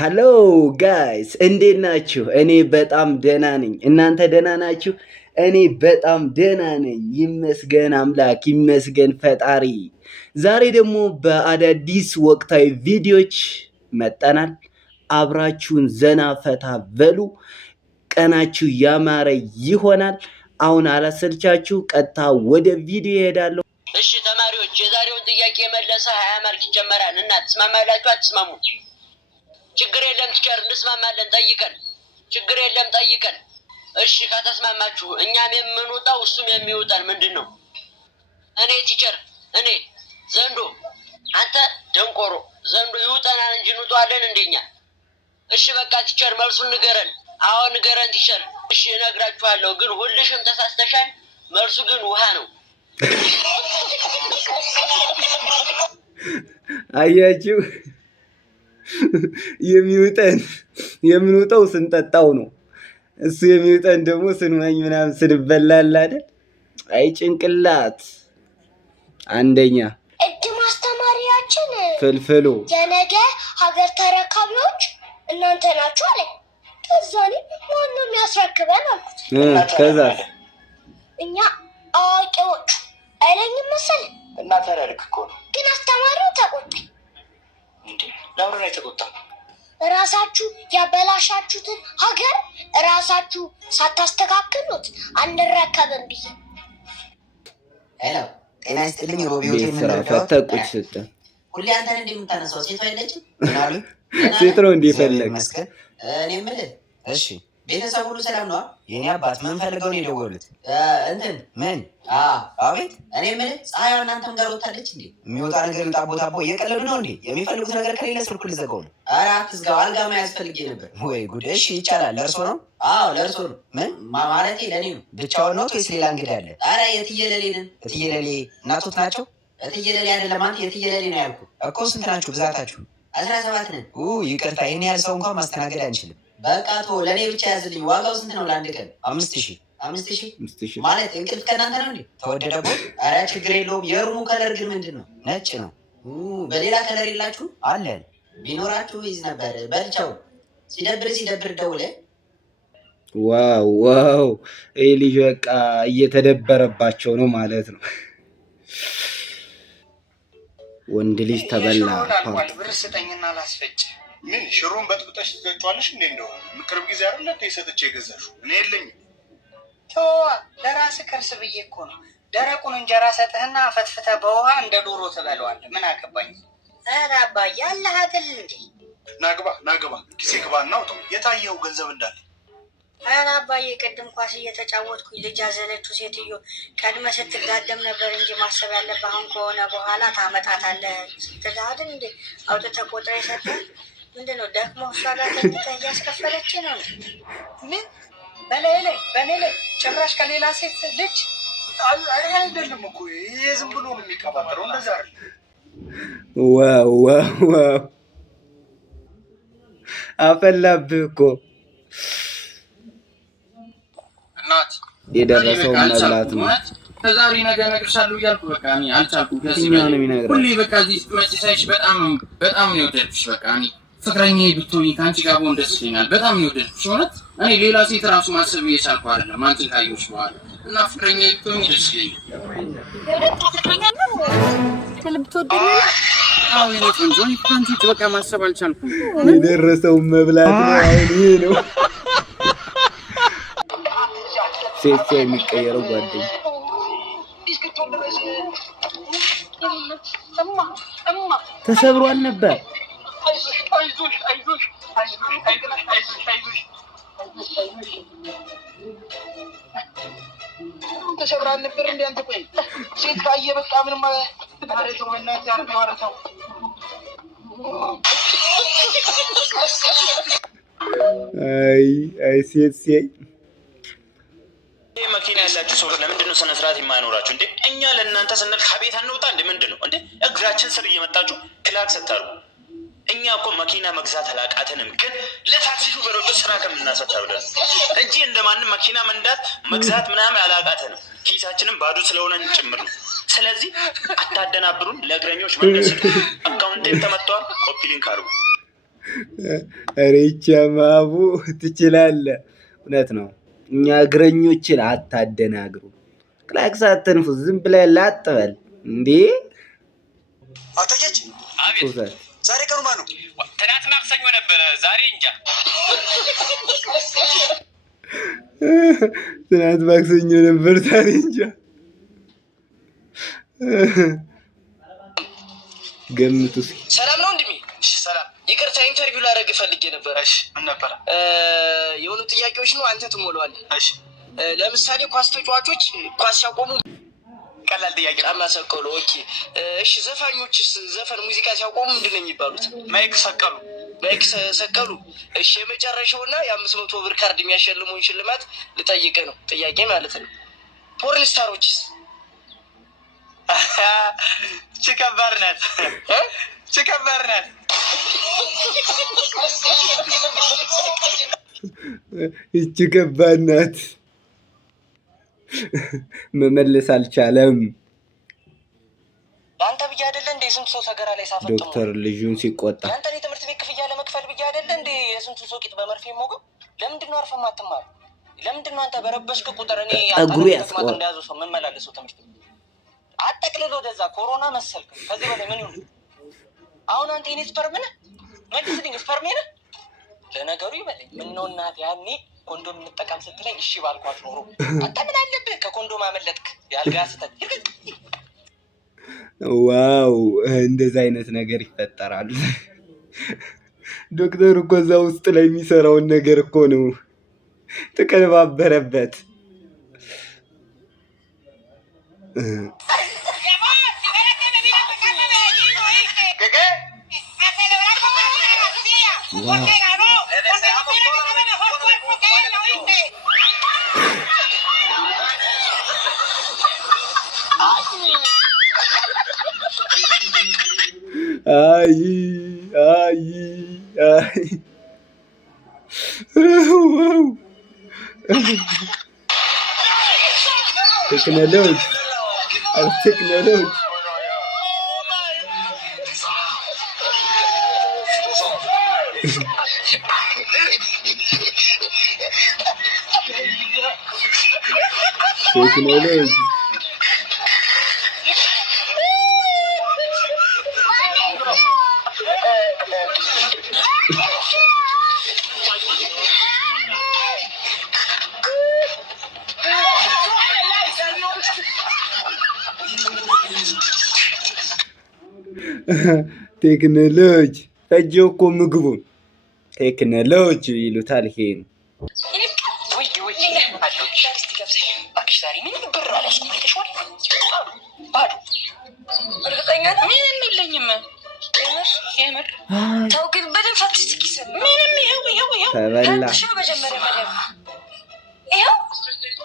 ሃሎ ጋይስ እንዴት ናችሁ? እኔ በጣም ደህና ነኝ። እናንተ ደህና ናችሁ? እኔ በጣም ደህና ነኝ። ይመስገን አምላክ፣ ይመስገን ፈጣሪ። ዛሬ ደግሞ በአዳዲስ ወቅታዊ ቪዲዮዎች መጠናል። አብራችሁን ዘና ፈታ በሉ። ቀናችሁ ያማረ ይሆናል። አሁን አላሰልቻችሁ፣ ቀጥታ ወደ ቪዲዮ ይሄዳለሁ። እሺ ተማሪዎች፣ የዛሬውን ጥያቄ የመለሰ 20 ማርክ ይጨመራል። እና ትስማማላችሁ አትስማሙ? ችግር የለም ቲቸር፣ እንስማማለን። ጠይቀን ችግር የለም ጠይቀን። እሺ ከተስማማችሁ እኛም የምንወጣው እሱም የሚወጣን ምንድን ነው? እኔ ቲቸር፣ እኔ ዘንዶ፣ አንተ ደንቆሮ። ዘንዶ ይውጠናል እንጂ እንውጣለን እንደኛ። እሺ በቃ ቲቸር መልሱን ንገረን። አዎ ንገረን ቲቸር። እሺ እነግራችኋለሁ፣ ግን ሁልሽም ተሳስተሻል። መልሱ ግን ውሃ ነው። አያችሁ፣ የምንውጠው ስንጠጣው ነው። እሱ የሚውጠን ደግሞ ስንመኝ ምናምን ስንበላል አይደል? አይ ጭንቅላት አንደኛ እድ ማስተማሪያችን ፍልፍሉ የነገ ሀገር ተረካቢዎች እናንተ ናችሁ አለ። ከዛኔ ማን ነው የሚያስረክበን አልኩት። ከዛ እኛ አዋቂዎች አይለኝም መሰል እና ተረልክ እኮ ነው። ግን አስተማሪው ተቆጣኝ። እንዴ ለምን ነው የተቆጣው? ራሳችሁ ያበላሻችሁትን ሀገር ራሳችሁ ሳታስተካክሉት አንረከብም ብዬ። ሄሎ ጤና ይስጥልኝ። ሮቢዮ ስራ ፈተቁት ስጥ ሁሌ አንተን እንደምታነሳው ሴት አይደለችም? ሴት ነው እንዲፈለግ እኔ የምልህ እሺ፣ ቤተሰብ ሁሉ ሰላም ነው? የኔ አባት ምን ፈልገው ነው የደወሉት? እንትን ምን? አቤት። እኔ የምልህ ፀሐይ እናንተም ጋር ወጣለች እንዴ? የሚወጣ ነገር ይውጣ። ቦታ እየቀለዱ ነው እንዴ? የሚፈልጉት ነገር ከሌለ ስልኩ ልዘጋው ነው። ኧረ አትዝጋው፣ አልጋ መያዝ ፈልጌ ነበር። ወይ ጉድ! እሺ ይቻላል። ለእርሶ ነው? አዎ ለእርሶ ነው። ምን ማለቴ ለእኔ ነው። ብቻውን ነው ወይስ ሌላ እንግዳ አለ? ኧረ የትየለሌ ነን። የትየለሌ እናቶት ናቸው? የትየለሌ አይደለም አንተ፣ የትየለሌ ነው ያልኩህ እኮ። ስንት ናችሁ ብዛታችሁ? 17 ነን። ይቅርታ፣ ይሄን ያህል ሰው እንኳን ማስተናገድ አንችልም። በቃ ቶ ለእኔ ብቻ ያዝልኝ። ዋጋው ስንት ነው ለአንድ ቀን? 5000 5000 ማለት እንቅልፍ ከእናንተ ነው እንዴ? ተወደደቦ? ኧረ ችግር የለውም። የሩሙ ከለር ግን ምንድን ነው? ነጭ ነው። በሌላ ከለር የላችሁ? አለን። ቢኖራችሁ ይዝ ነበር። በልቻው ሲደብር ደውለ። ዋው ዋው! ይህ ልጅ በቃ እየተደበረባቸው ነው ማለት ነው። ወንድ ልጅ ተበላ። ብር ስጠኝና ላስፈጭ። ምን ሽሮን በጥብጠሽ ትገጫዋለሽ እንዴ? እንደው ቅርብ ጊዜ አይደል እንዴ ሰጥቼ የገዛሽው? እኔ የለኝም። ተዋ፣ ለራስህ ከርስ ብዬ እኮ ነው። ደረቁን እንጀራ ሰጥህና ፈትፍተህ በውሃ እንደ ዶሮ ትበለዋለህ። ምን አገባኝ? ኧረ አባዬ አለህ አይደል እንዴ? ናግባ ጊዜ ግባና አውጣው የታየው ገንዘብ እንዳለ። ኧረ አባዬ ቅድም ኳስ እየተጫወትኩኝ ልጅ ያዘለችው ሴትዮ ቀድመ ስትጋደም ነበር እንጂ ማሰብ ያለብህ አሁን ከሆነ በኋላ ታመጣታለህ ስትልህ አይደል እንዴ አውጥተህ ቆጥረህ የሰጠህ። ምንድን ነው ደግሞ እሷ ጋር ተኝተህ እያስከፈለች ነው? ምን በእኔ ላይ ጭራሽ ከሌላ ሴት ልጅ አይደለም እኮ ይሄ ዝም ብሎ ነው የሚቀባጠረው። እንደዛ አይደል? ዋው ዋው ዋው! አፈላብህ እኮ እናት የደረሰው መብላት ነው። ከዛሬ ነገ እነግርሻለሁ እያልኩ በቃ እኔ አልቻልኩም። ሁሌ በቃ እዚህ ስትመጪ ሳይሽ በጣም ነው የወደድኩሽ። በቃ እኔ ፍቅረኛዬ ብትሆኚ ከአንቺ ጋር ብሆን ደስ ይለኛል። በጣም ነው የወደድኩሽ እውነት። እኔ ሌላ ሴት ራሱ ማሰብ እየቻልኩ አይደለም አንቺን ካየሁሽ በኋላ እና ፍቅረኛዬ ብትሆኚ ደስ ይለኛል። አዎ የእኔ ቆንጆ፣ ከአንቺ ውጭ በቃ ማሰብ አልቻልኩም። የደረሰው መብላት ነው። አሁን ይሄ ነው ሴት የሚቀየረው ጓደኛ። ተሰብሯል ነበር። ተሰብሯል ነበር እንዴ? አንተ ቆይ ሴት ካየ በቃ ምንም ታረተው እና ያርተው። አይ ሴት መኪና ያላችሁ ሰዎች ለምንድን ነው ስነ ስርዓት የማይኖራችሁ እንዴ? እኛ ለእናንተ ስንል ከቤት አንወጣ እንዴ? ምንድን ነው እንዴ እግራችን ስር እየመጣችሁ ክላክ ስታርጉ? እኛ እኮ መኪና መግዛት አላቃተንም፣ ግን ለታክሲ ሹፌሮች ስራ ከምናሰጥ ብለን እንጂ እንደማንም መኪና መንዳት መግዛት ምናምን አላቃተንም። ኪሳችንም ባዶ ስለሆነ ጭምር ነው። ስለዚህ አታደናብሩን። ለእግረኞች መንገድ ስጡ። አካውንቴን ተመቷል። ኮፒ ሊንክ አድርጉ። ሬቻ ማቡ ትችላለህ። እውነት ነው። እኛ እግረኞችን አታደናግሩ። ክላክስ አትንፉ። ዝም ብለህ ላጥበል እንዴ። አቶጀች አቤት። ዛሬ ቀኑ ማን ነው? ትናንት ማክሰኞ ነበረ፣ ዛሬ እንጃ። ትናንት ማክሰኞ ነበር፣ ዛሬ እንጃ። ገምቱ እስኪ። ሰላም ነው እንድሚ? ሰላም። ይቅርታ ኢንተርቪው ላደርግ ፈልጌ ነበር። እሺ ምን ነበር? የሆኑ ጥያቄዎች ነው፣ አንተ ትሞላዋለህ። እሺ ለምሳሌ ኳስ ተጫዋቾች ኳስ ሲያቆሙ ቀላል ጥያቄ። ጫማ ሰቀሉ። ኦኬ እሺ። ዘፋኞችስ ዘፈን ሙዚቃ ሲያቆሙ ምንድን ነው የሚባሉት? ማይክ ሰቀሉ። ማይክ ሰቀሉ። እሺ የመጨረሻውና የ500 ብር ካርድ የሚያሸልሙን ሽልማት ልጠይቅ ነው፣ ጥያቄ ማለት ነው። ፖርን ስታሮችስ? ችከባር ናት፣ ችከባር ናት። ይቺ ከባድ ናት። መመለስ አልቻለም። ለአንተ ብዬ አይደለ እንደ የስንቱ ሰው ሰገራ ላይ ሳፈጥ ዶክተር ልጁን ሲቆጣ ለአንተ የትምህርት ቤት ክፍያ ለመክፈል ብዬ አይደለ እንደ የስንቱ ሰው ቂጥ በመርፌ ሞገው። ለምንድን ነው አርፈህ ማትማር? ለምንድን ነው አንተ በረበሽክ ቁጥር እኔ አጣጥማት እንደያዘው ሰው የምመላለሰው ትምህርት ቤት? አጠቅልሎ ወደዛ ኮሮና መሰልክ። ከዚህ በላይ ምን ይሁን? አሁን አንተ የኔ ስፐርም ነህ? መልስልኝ፣ ስፐርም ነህ? ለነገሩ ይበለኝ ምነው እናት ያኔ ኮንዶም እንጠቀም ስትለኝ እሺ ባልኳት ኖሮ። አንተ ምን አለብህ? ከኮንዶም አመለጥክ። ያልጋ ስተት። ዋው እንደዚህ አይነት ነገር ይፈጠራል። ዶክተር እኮ እዛ ውስጥ ላይ የሚሰራውን ነገር እኮ ነው ተቀነባበረበት። አይ አይ አይ ዋው ቴክኖሎጂ ቴክኖሎጂ ቴክኖሎጂ ቴክኖሎጂ ፈጀው እኮ ምግቡን ቴክኖሎጂ ይሉታል። ይሄን ተበላ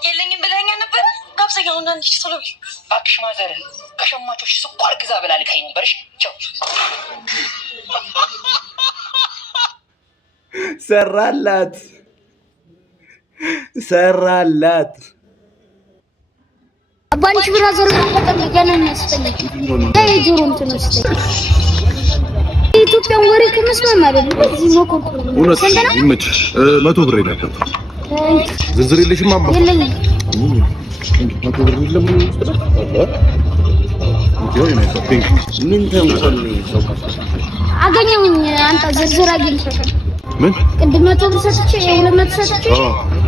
የለኝም ብለኸኝ ነበረ። ጋብዘኛውና እንጂ ቶሎ እባክሽ ማዘር ከሸማቾች ስኳር ግዛ ብላ ልካኝ ነበርሽ። ቻው። ሰራላት ሰራላት። አባንሽ ብራዘር በጣም ገናኝ ያስፈልግ ጆሮ እንትን ውስጥ ኢትዮጵያ ወሬ ከመስማት ማለት ነው። እዚህ ነው ኮንትሮል እውነት ይመችሽ። 100 ብር ይላል። ዝርዝር የለሽም አባ? የለኝም። 100 ብር የለም። ምን ተንኮል አገኘሁኝ። አንተ ዝርዝር አግኝተህ ምን ቅድም 100 ብር ሰጥቼ 200 ሰጥቼ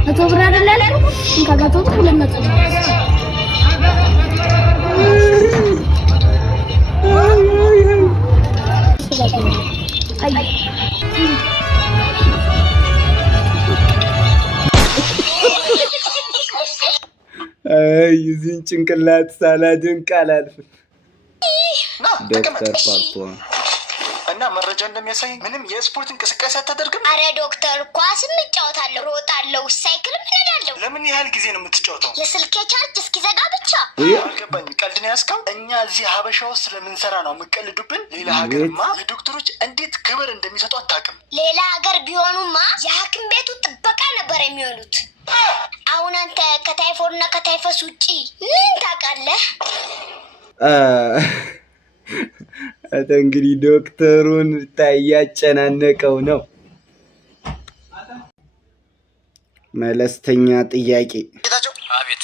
100 ብር አይደል ያለው? እንካ 100 ብር 200 ብር አይ እዚህን ጭንቅላት ሳላደንቅ አላልፍም። ዶክተር ፓርቶ እና መረጃ እንደሚያሳይ ምንም የስፖርት እንቅስቃሴ አታደርግም? አረ ዶክተር ኳስም እጫወታለሁ፣ ሮጣለሁ፣ ሳይክልም እነዳለሁ። ለምን ያህል ጊዜ ነው የምትጫወተው? የስልኬ ቻርጅ እስኪዘጋ ብቻ። አልገባኝም። ቀልድ ነው ያዝከው? እኛ እዚህ ሀበሻ ውስጥ ስለምንሰራ ነው የምቀልዱብን። ሌላ ሀገርማ የዶክተሮች እንዴት ክብር እንደሚሰጡ አታውቅም። ሌላ ሀገር ቢሆኑማ የሐኪም ቤቱ ጥበቃ ነበር የሚሆኑት። አሁን አንተ ከታይፎይድ እና ከታይፈስ ውጪ ምን ታውቃለህ? እንግዲህ ዶክተሩን እያጨናነቀው ነው። መለስተኛ ጥያቄ። አቤት።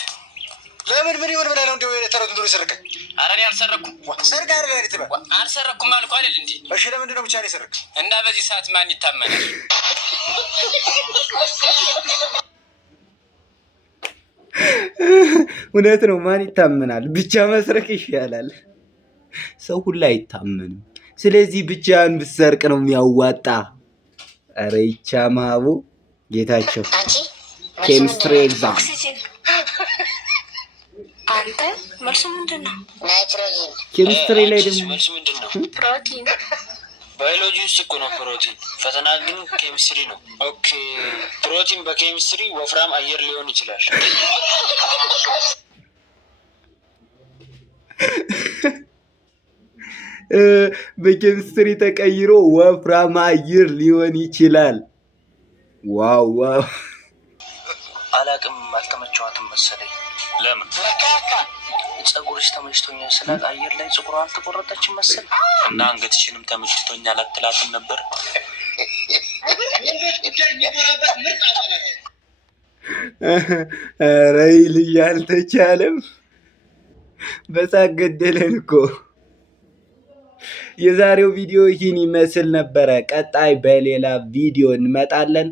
ለምን ምን ይሆን ብለህ ነው እንደው የተረቱን ድሮ የሰረቀኝ? ኧረ እኔ አልሰረኩም። ሰርቅ አይደል አይደል? አልሰረኩም አልኩህ አይደል እንዴ? እሺ ለምንድን ነው ብቻ ነው የሰረቅ? እና በዚህ ሰዓት ማን ይታመናል? እውነት ነው። ማን ይታመናል? ብቻ መስረቅ ይሻላል። ሰው ሁላ አይታመንም። ስለዚህ ብቻህን ብትሰርቅ ነው የሚያዋጣ። ኧረ ይቻማቡ ጌታቸው ኬሚስትሪ ኤግዛም አንተ መልሱ ምንድን ነው? ናይትሮጂን። ኬሚስትሪ ላይ ደግሞ መልሱ ምንድን ነው? ፕሮቲን። ባዮሎጂ ውስጥ እኮ ነው ፕሮቲን። ፈተና ግን ኬሚስትሪ ነው። ኦኬ ፕሮቲን በኬሚስትሪ ወፍራም አየር ሊሆን ይችላል። በኬሚስትሪ ተቀይሮ ወፍራም አየር ሊሆን ይችላል። ዋው ዋው። አላቅም አልተመቸዋትም መሰለኝ። ለምን? ጸጉርሽ ተመችቶኛል ስላት አየር ላይ ጸጉሯ አልተቆረጠችም መሰል እና አንገትሽንም ተመችቶኛል አትላትም ነበር? ኧረ ልጅ አልተቻለም። በሳቅ ገደለን እኮ። የዛሬው ቪዲዮ ይህን ይመስል ነበረ። ቀጣይ በሌላ ቪዲዮ እንመጣለን።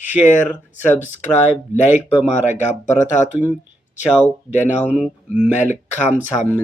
ሼር፣ ሰብስክራይብ፣ ላይክ በማድረግ አበረታቱኝ። ቻው፣ ደህና ሁኑ። መልካም ሳምንት